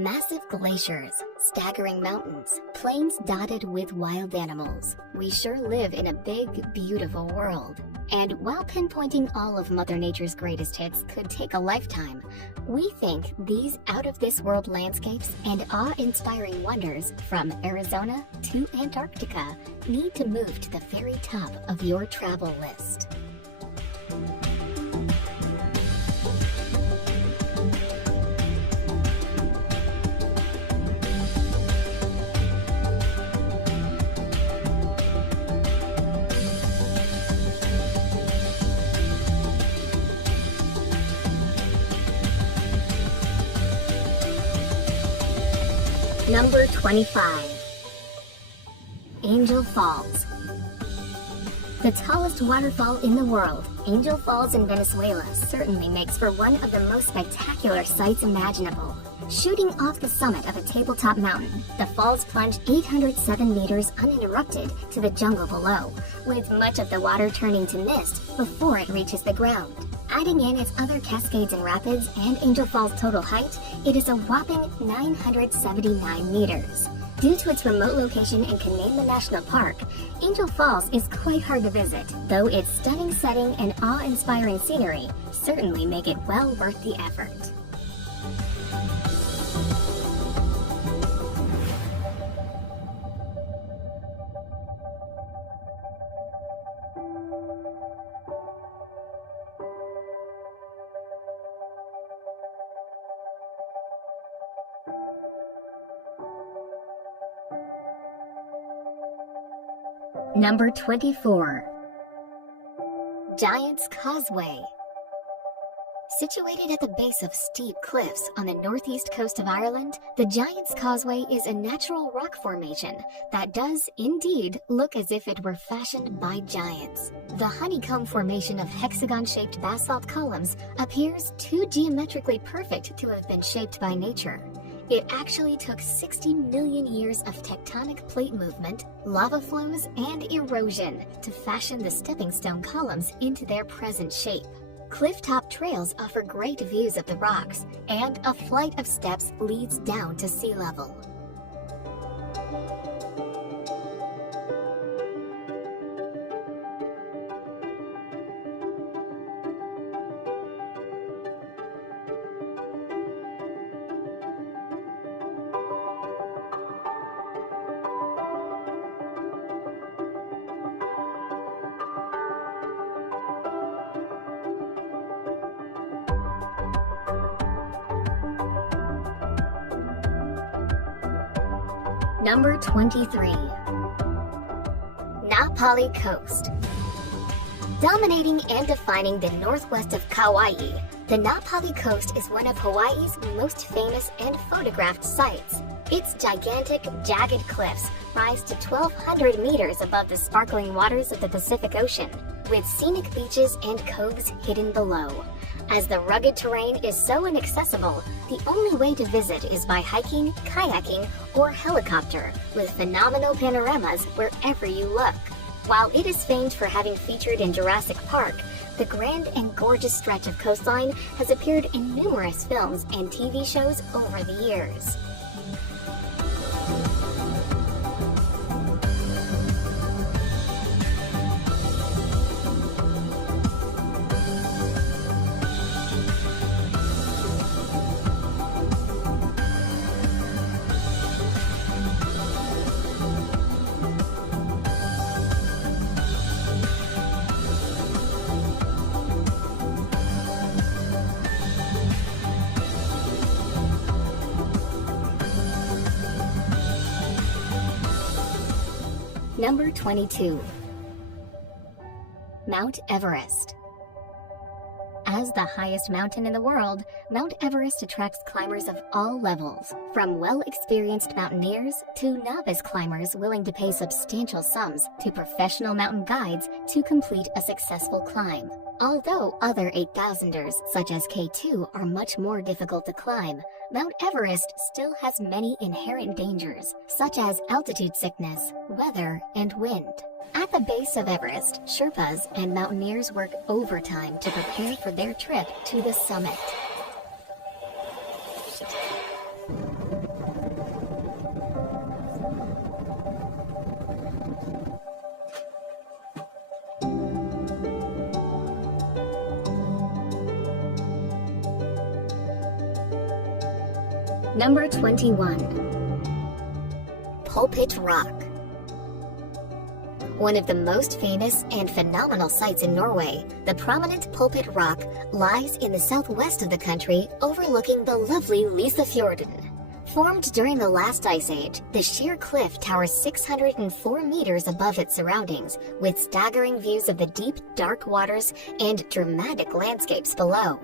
Massive glaciers, staggering mountains, plains dotted with wild animals. We sure live in a big, beautiful world. And while pinpointing all of Mother Nature's greatest hits could take a lifetime, we think these out-of-this-world landscapes and awe-inspiring wonders from Arizona to Antarctica need to move to the very top of your travel list. Number 25. Angel Falls. The tallest waterfall in the world, Angel Falls in Venezuela certainly makes for one of the most spectacular sights imaginable. Shooting off the summit of a tabletop mountain, the falls plunge 807 meters uninterrupted to the jungle below, with much of the water turning to mist before it reaches the ground. Adding in its other cascades and rapids and Angel Falls' total height, it is a whopping 979 meters. Due to its remote location in Canema National Park, Angel Falls is quite hard to visit, though its stunning setting and awe-inspiring scenery certainly make it well worth the effort. Number 24. Giant's Causeway. Situated at the base of steep cliffs on the northeast coast of Ireland, the Giant's Causeway is a natural rock formation that does indeed look as if it were fashioned by giants. The honeycomb formation of hexagon-shaped basalt columns appears too geometrically perfect to have been shaped by nature. It actually took 60 million years of tectonic plate movement, lava flows, and erosion to fashion the stepping stone columns into their present shape. Clifftop trails offer great views of the rocks, and a flight of steps leads down to sea level. Number 23. Na Pali Coast. Dominating and defining the northwest of Kauai, the Na Pali Coast is one of Hawaii's most famous and photographed sites. Its gigantic, jagged cliffs rise to 1,200 meters above the sparkling waters of the Pacific Ocean, with scenic beaches and coves hidden below. As the rugged terrain is so inaccessible, the only way to visit is by hiking, kayaking, or helicopter, with phenomenal panoramas wherever you look. While it is famed for having featured in Jurassic Park, the grand and gorgeous stretch of coastline has appeared in numerous films and TV shows over the years. Number 22. Mount Everest. As the highest mountain in the world, Mount Everest attracts climbers of all levels, from well-experienced mountaineers to novice climbers willing to pay substantial sums to professional mountain guides to complete a successful climb. Although other 8,000ers, such as K2, are much more difficult to climb, Mount Everest still has many inherent dangers, such as altitude sickness, weather, and wind. At the base of Everest, Sherpas and mountaineers work overtime to prepare for their trip to the summit. Number 21. Pulpit Rock. One of the most famous and phenomenal sights in Norway, the prominent Pulpit Rock lies in the southwest of the country, overlooking the lovely Lysefjorden. Formed during the last ice age, the sheer cliff towers 604 meters above its surroundings, with staggering views of the deep, dark waters and dramatic landscapes below.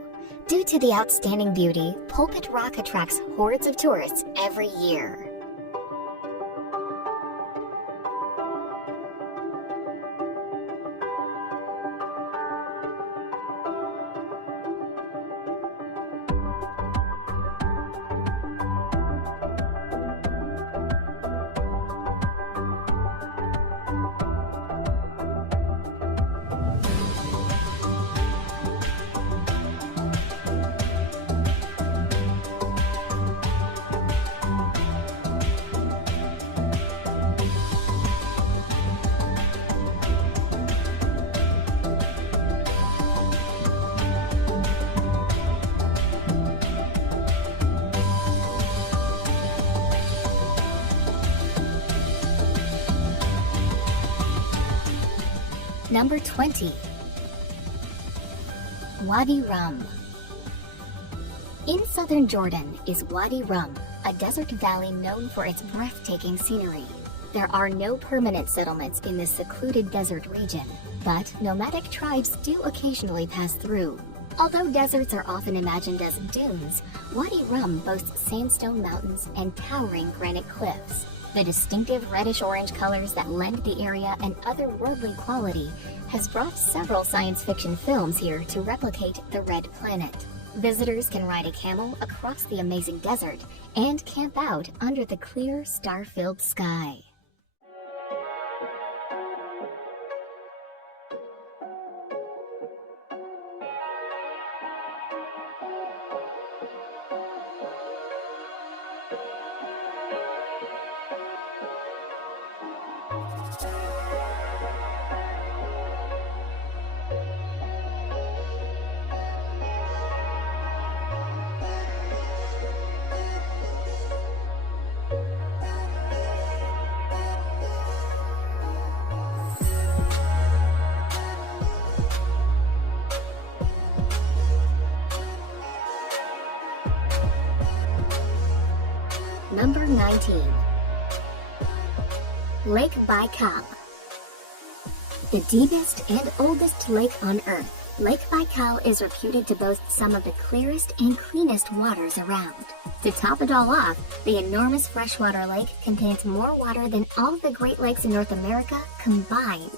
Due to the outstanding beauty, Pulpit Rock attracts hordes of tourists every year. Number 20. Wadi Rum. In southern Jordan is Wadi Rum, a desert valley known for its breathtaking scenery. There are no permanent settlements in this secluded desert region, but nomadic tribes do occasionally pass through. Although deserts are often imagined as dunes, Wadi Rum boasts sandstone mountains and towering granite cliffs. The distinctive reddish-orange colors that lend the area an otherworldly quality has brought several science fiction films here to replicate the Red Planet. Visitors can ride a camel across the amazing desert and camp out under the clear, star-filled sky. Number 19. Lake Baikal. The deepest and oldest lake on Earth, Lake Baikal is reputed to boast some of the clearest and cleanest waters around. To top it all off, the enormous freshwater lake contains more water than all the Great Lakes in North America combined.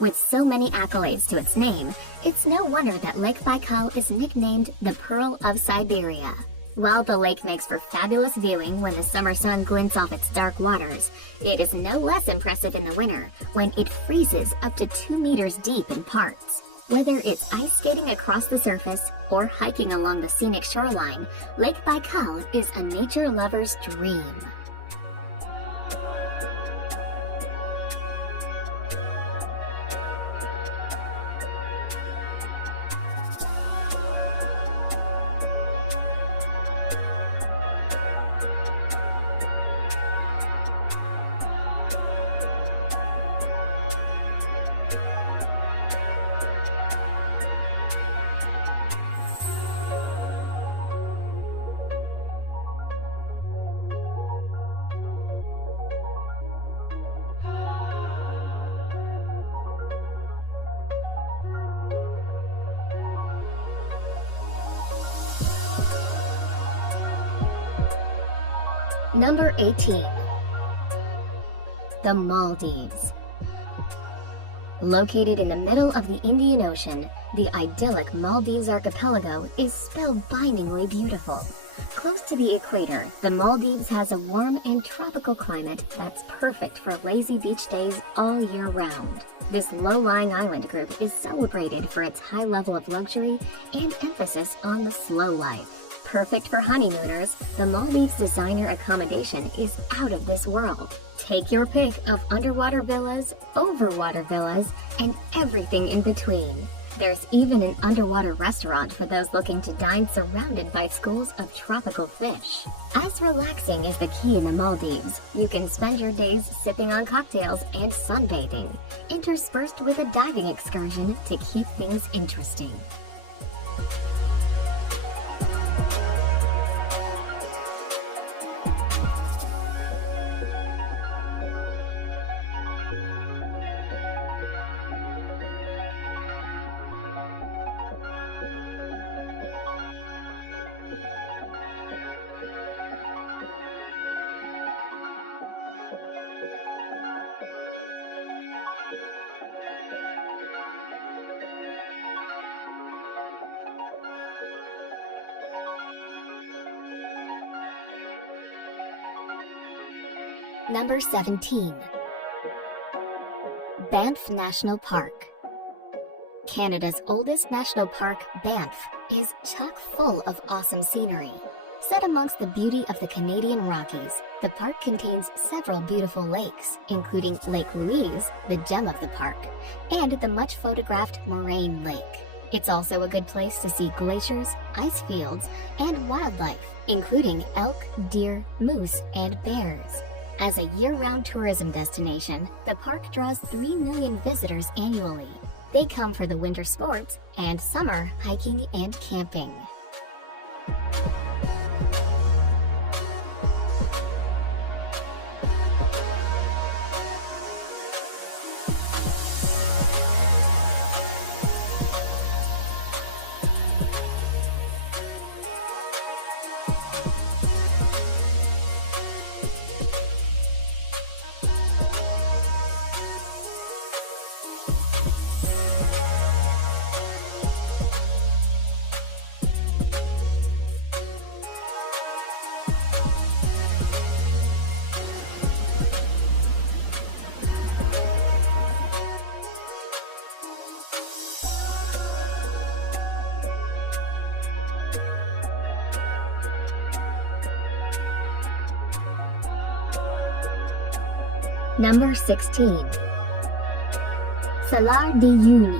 With so many accolades to its name, it's no wonder that Lake Baikal is nicknamed the Pearl of Siberia. While the lake makes for fabulous viewing when the summer sun glints off its dark waters, it is no less impressive in the winter when it freezes up to 2 meters deep in parts. Whether it's ice skating across the surface or hiking along the scenic shoreline, Lake Baikal is a nature lover's dream. Number 18. The Maldives. Located in the middle of the Indian Ocean, the idyllic Maldives archipelago is spellbindingly beautiful. Close to the equator, the Maldives has a warm and tropical climate that's perfect for lazy beach days all year round. This low-lying island group is celebrated for its high level of luxury and emphasis on the slow life. Perfect for honeymooners, the Maldives designer accommodation is out of this world. Take your pick of underwater villas, overwater villas, and everything in between. There's even an underwater restaurant for those looking to dine surrounded by schools of tropical fish. As relaxing as the key in the Maldives, you can spend your days sipping on cocktails and sunbathing, interspersed with a diving excursion to keep things interesting. Number 17. Banff National Park. Canada's oldest national park, Banff, is chock full of awesome scenery. Set amongst the beauty of the Canadian Rockies, the park contains several beautiful lakes, including Lake Louise, the gem of the park, and the much photographed Moraine Lake. It's also a good place to see glaciers, ice fields, and wildlife, including elk, deer, moose, and bears. As a year-round tourism destination, the park draws 3 million visitors annually. They come for the winter sports and summer hiking and camping. Number 16. Salar de Uyuni.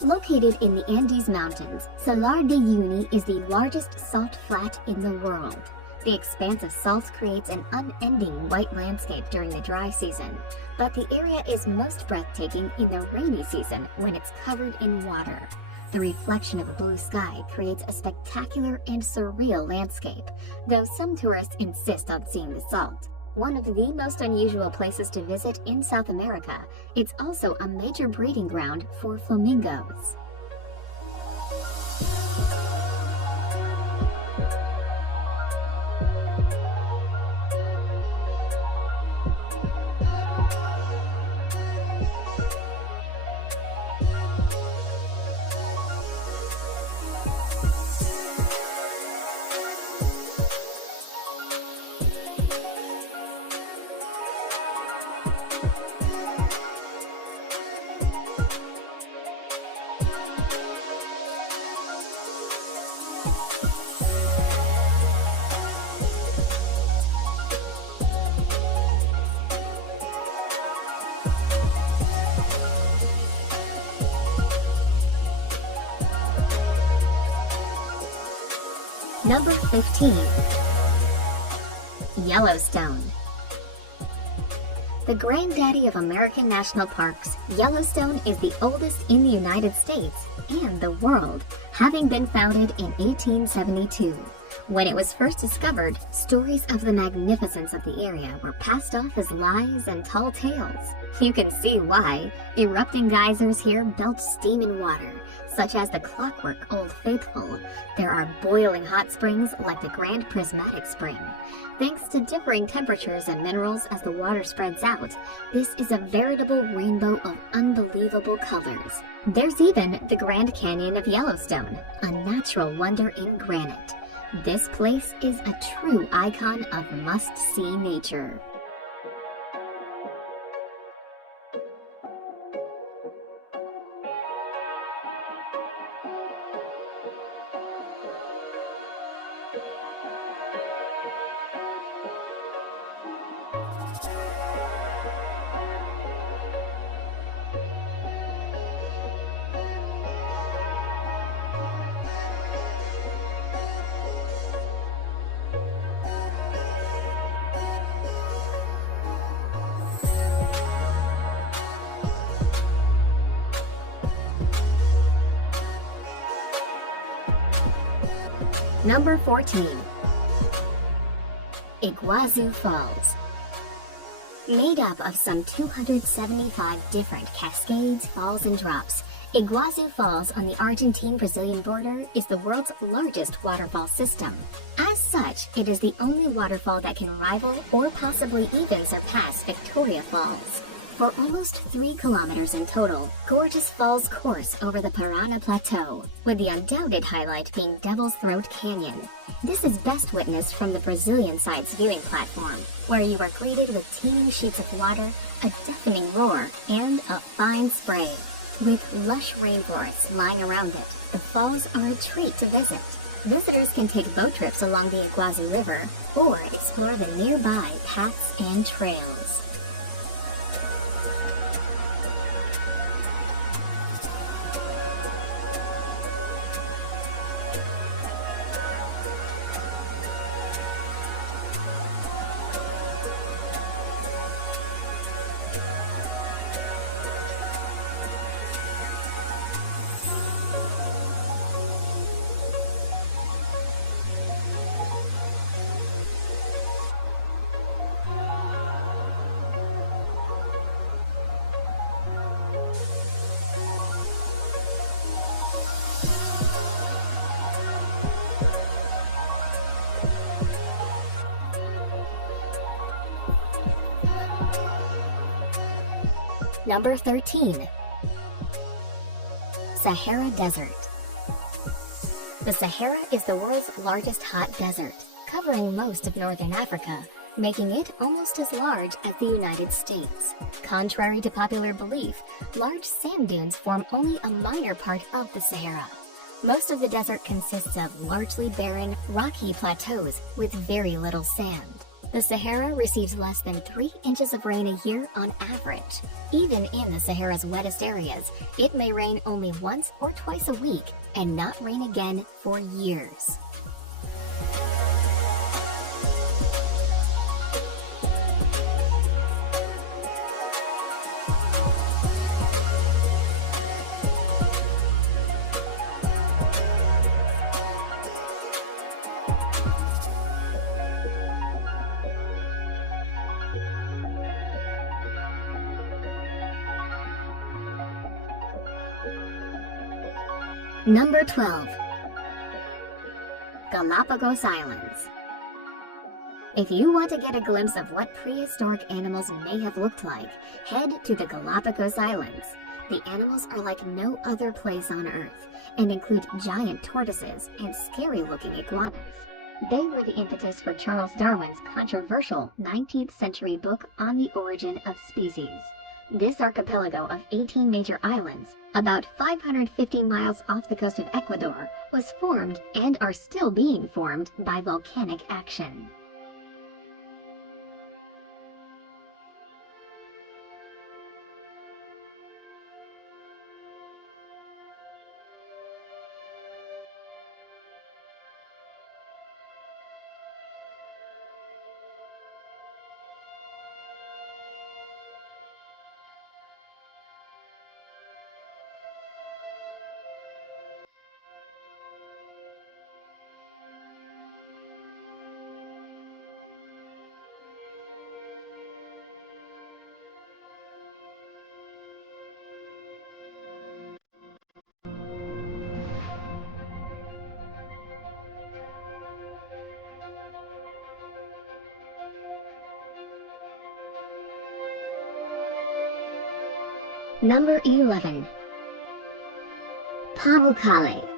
Located in the Andes Mountains, Salar de Uyuni is the largest salt flat in the world. The expanse of salt creates an unending white landscape during the dry season, but the area is most breathtaking in the rainy season when it's covered in water. The reflection of a blue sky creates a spectacular and surreal landscape, though some tourists insist on seeing the salt. One of the most unusual places to visit in South America, it's also a major breeding ground for flamingos. Number 15. Yellowstone. The granddaddy of American national parks, Yellowstone is the oldest in the United States and the world, having been founded in 1872. When it was first discovered, stories of the magnificence of the area were passed off as lies and tall tales. You can see why. Erupting geysers here belch steam and water, such as the clockwork Old Faithful. There are boiling hot springs like the Grand Prismatic Spring. Thanks to differing temperatures and minerals as the water spreads out, this is a veritable rainbow of unbelievable colors. There's even the Grand Canyon of Yellowstone, a natural wonder in granite. This place is a true icon of must-see nature. Number 14. Iguazu Falls. Made up of some 275 different cascades, falls, and drops, Iguazu Falls on the Argentine-Brazilian border is the world's largest waterfall system. As such, it is the only waterfall that can rival or possibly even surpass Victoria Falls. For almost 3 kilometers in total, gorgeous falls course over the Parana Plateau, with the undoubted highlight being Devil's Throat Canyon. This is best witnessed from the Brazilian side's viewing platform, where you are greeted with teeming sheets of water, a deafening roar, and a fine spray. With lush rainforests lying around it, the falls are a treat to visit. Visitors can take boat trips along the Iguazu River or explore the nearby paths and trails. Number 13. Sahara Desert. The Sahara is the world's largest hot desert, covering most of northern Africa, making it almost as large as the United States. Contrary to popular belief, large sand dunes form only a minor part of the Sahara. Most of the desert consists of largely barren, rocky plateaus with very little sand. The Sahara receives less than 3 inches of rain a year on average. Even in the Sahara's wettest areas, it may rain only once or twice a week and not rain again for years. Number 12. Galapagos Islands. If you want to get a glimpse of what prehistoric animals may have looked like, head to the Galapagos Islands. The animals are like no other place on Earth, and include giant tortoises and scary-looking iguanas. They were the impetus for Charles Darwin's controversial 19th century book On the Origin of Species. This archipelago of 18 major islands, about 550 miles off the coast of Ecuador, was formed and are still being formed by volcanic action. Number 11. Pamukkale.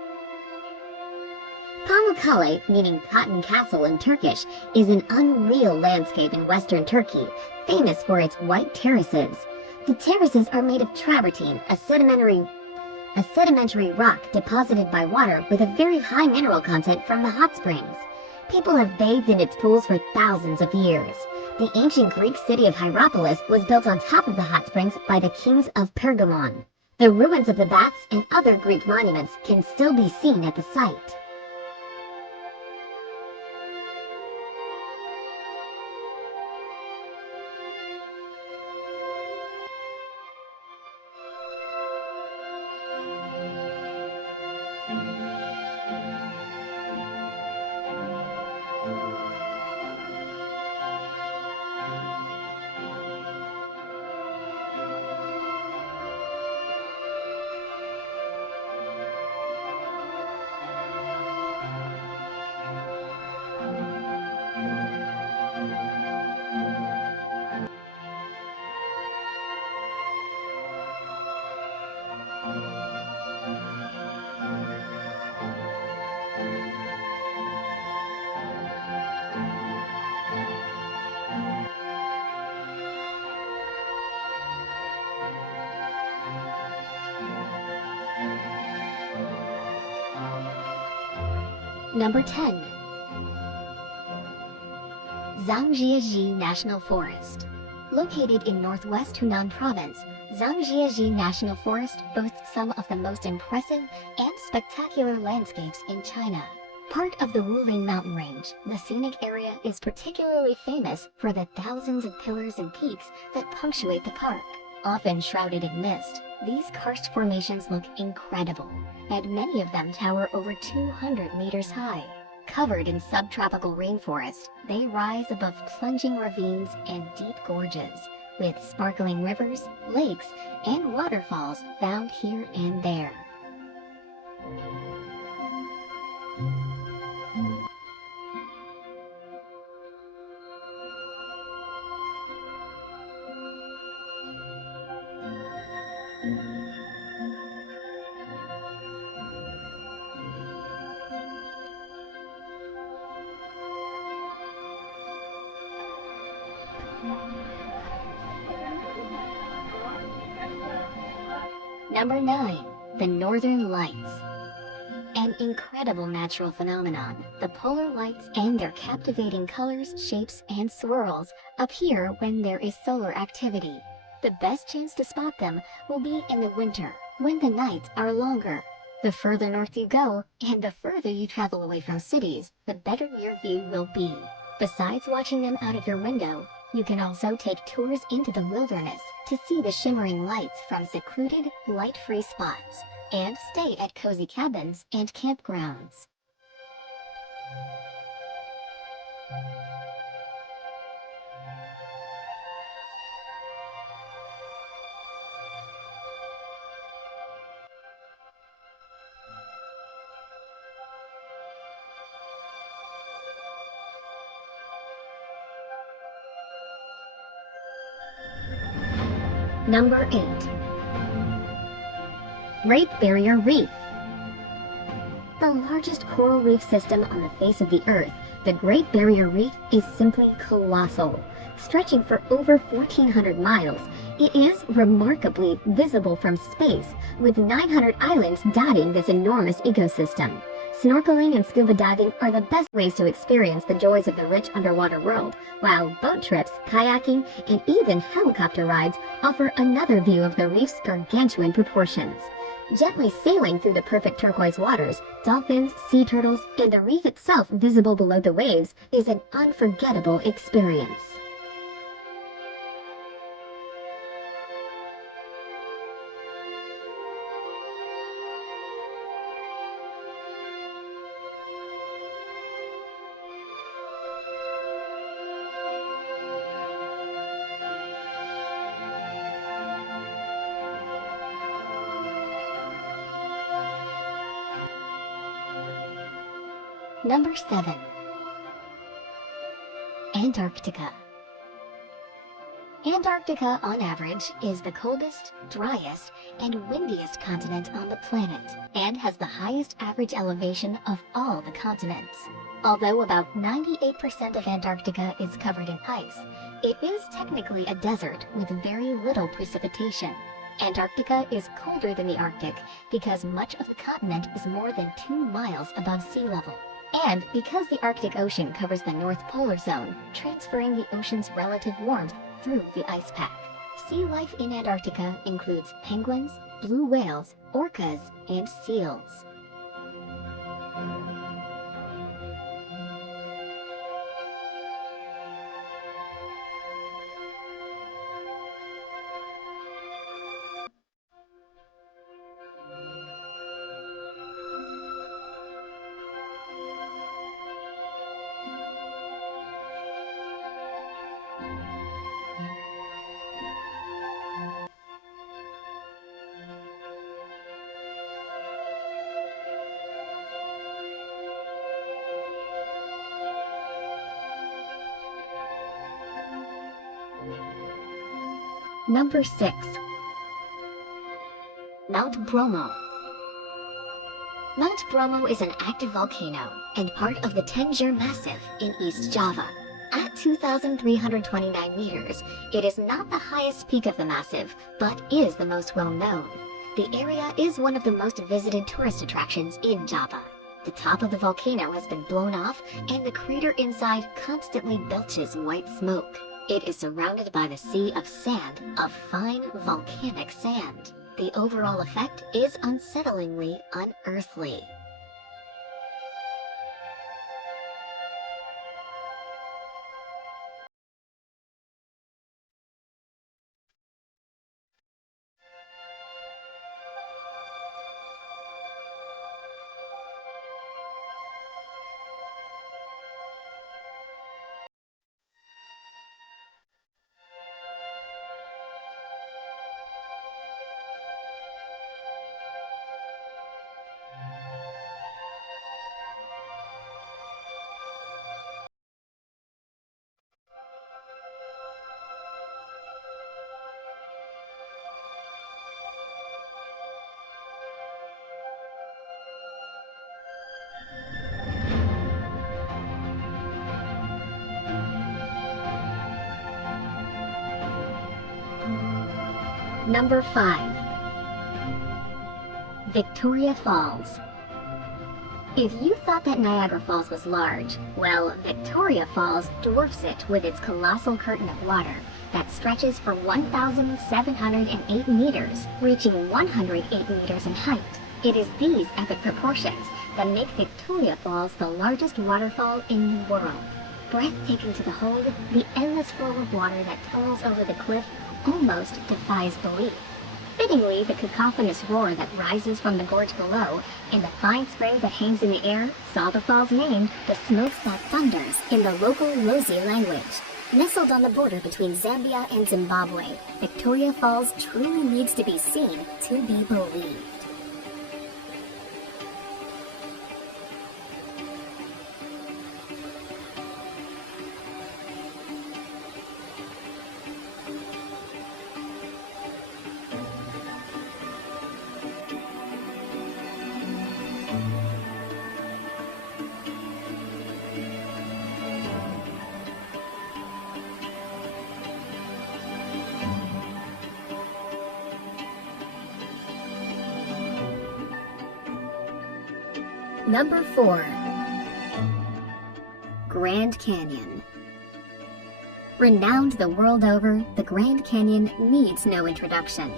Pamukkale, meaning Cotton Castle in Turkish, is an unreal landscape in western Turkey, famous for its white terraces. The terraces are made of travertine, a sedimentary rock deposited by water with a very high mineral content from the hot springs. People have bathed in its pools for thousands of years. The ancient Greek city of Hierapolis was built on top of the hot springs by the kings of Pergamon. The ruins of the baths and other Greek monuments can still be seen at the site. Number 10. Zhangjiajie National Forest. Located in northwest Hunan Province, Zhangjiajie National Forest boasts some of the most impressive and spectacular landscapes in China. Part of the Wuling mountain range, the scenic area is particularly famous for the thousands of pillars and peaks that punctuate the park. Often shrouded in mist, these karst formations look incredible, and many of them tower over 200 meters high. Covered in subtropical rainforest, they rise above plunging ravines and deep gorges, with sparkling rivers, lakes, and waterfalls found here and there. Number 9. The Northern Lights. An incredible natural phenomenon, the polar lights and their captivating colors, shapes, and swirls appear when there is solar activity. The best chance to spot them will be in the winter, when the nights are longer. The further north you go, and the further you travel away from cities, the better your view will be. Besides watching them out of your window, you can also take tours into the wilderness to see the shimmering lights from secluded, light-free spots, and stay at cozy cabins and campgrounds. Number 8. Great Barrier Reef. The largest coral reef system on the face of the Earth, the Great Barrier Reef is simply colossal. Stretching for over 1,400 miles, it is remarkably visible from space, with 900 islands dotting this enormous ecosystem. Snorkeling and scuba diving are the best ways to experience the joys of the rich underwater world, while boat trips, kayaking, and even helicopter rides offer another view of the reef's gargantuan proportions. Gently sailing through the perfect turquoise waters, dolphins, sea turtles, and the reef itself visible below the waves is an unforgettable experience. Number 7. Antarctica. Antarctica, on average, is the coldest, driest, and windiest continent on the planet, and has the highest average elevation of all the continents. Although about 98% of Antarctica is covered in ice, it is technically a desert with very little precipitation. Antarctica is colder than the Arctic because much of the continent is more than 2 miles above sea level. And because the Arctic Ocean covers the North Polar Zone, transferring the ocean's relative warmth through the ice pack. Sea life in Antarctica includes penguins, blue whales, orcas, and seals. Number 6. Mount Bromo. Mount Bromo is an active volcano and part of the Tengger Massif in East Java. At 2,329 meters, it is not the highest peak of the massif, but is the most well known. The area is one of the most visited tourist attractions in Java. The top of the volcano has been blown off, and the crater inside constantly belches white smoke. It is surrounded by the sea of sand, of fine volcanic sand. The overall effect is unsettlingly unearthly. Number 5. Victoria Falls. If you thought that Niagara Falls was large, well, Victoria Falls dwarfs it with its colossal curtain of water that stretches for 1,708 meters, reaching 108 meters in height. It is these epic proportions that make Victoria Falls the largest waterfall in the world. Breathtaking to behold, the endless flow of water that tunnels over the cliff almost defies belief. Fittingly, the cacophonous roar that rises from the gorge below and the fine spray that hangs in the air saw the falls named the Smoke That Thunders in the local Lozi language. Nestled on the border between Zambia and Zimbabwe, Victoria Falls truly needs to be seen to be believed. Number 4. Grand Canyon. Renowned the world over, the Grand Canyon needs no introduction.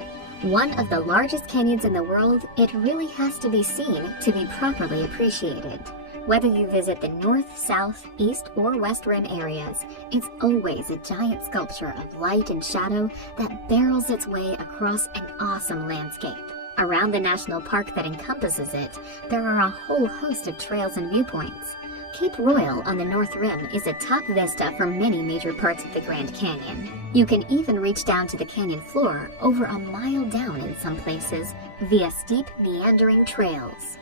One of the largest canyons in the world, it really has to be seen to be properly appreciated. Whether you visit the north, south, east, or west rim areas, it's always a giant sculpture of light and shadow that barrels its way across an awesome landscape. Around the national park that encompasses it, there are a whole host of trails and viewpoints. Cape Royal on the North Rim is a top vista for many major parts of the Grand Canyon. You can even reach down to the canyon floor over a mile down in some places via steep, meandering trails.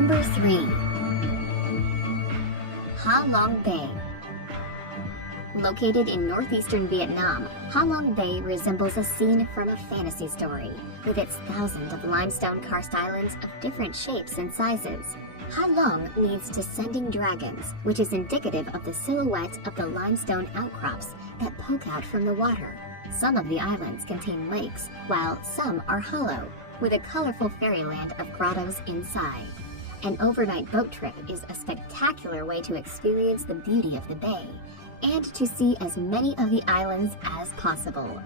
Number 3. Ha Long Bay. Located in northeastern Vietnam, Ha Long Bay resembles a scene from a fantasy story, with its thousands of limestone karst islands of different shapes and sizes. Ha Long leads to sending dragons, which is indicative of the silhouette of the limestone outcrops that poke out from the water. Some of the islands contain lakes, while some are hollow, with a colorful fairyland of grottos inside. An overnight boat trip is a spectacular way to experience the beauty of the bay, and to see as many of the islands as possible.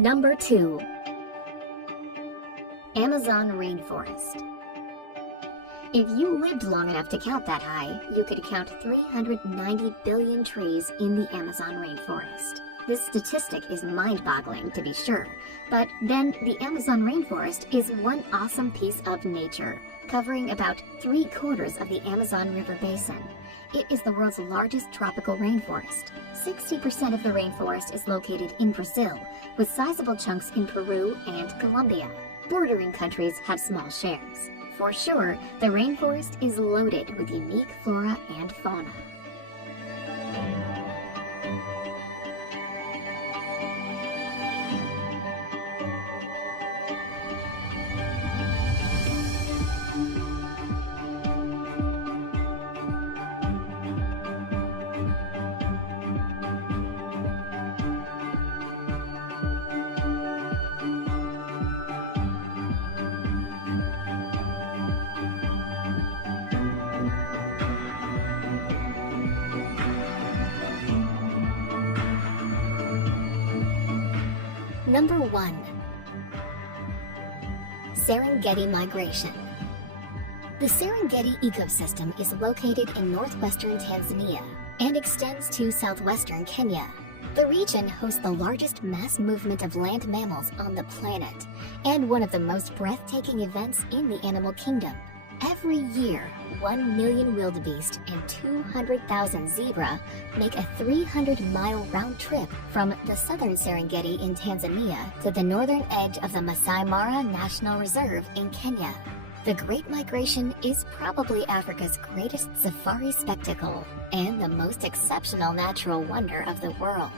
Number 2. Amazon rainforest. If you lived long enough to count that high, you could count 390 billion trees in the Amazon rainforest. This statistic is mind-boggling, to be sure, but then the Amazon rainforest is one awesome piece of nature, covering about 3/4 of the Amazon River basin. It is the world's largest tropical rainforest. 60% of the rainforest is located in Brazil, with sizable chunks in Peru and Colombia. Bordering countries have small shares. For sure, the rainforest is loaded with unique flora and fauna. Number 1. Serengeti migration. The Serengeti ecosystem is located in northwestern Tanzania and extends to southwestern Kenya. The region hosts the largest mass movement of land mammals on the planet and one of the most breathtaking events in the animal kingdom. Every year, 1 million wildebeest and 200,000 zebra make a 300-mile round trip from the southern Serengeti in Tanzania to the northern edge of the Masai Mara National Reserve in Kenya. The Great Migration is probably Africa's greatest safari spectacle and the most exceptional natural wonder of the world.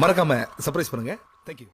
மறக்காம surprise பண்ணுங்க. Thank you.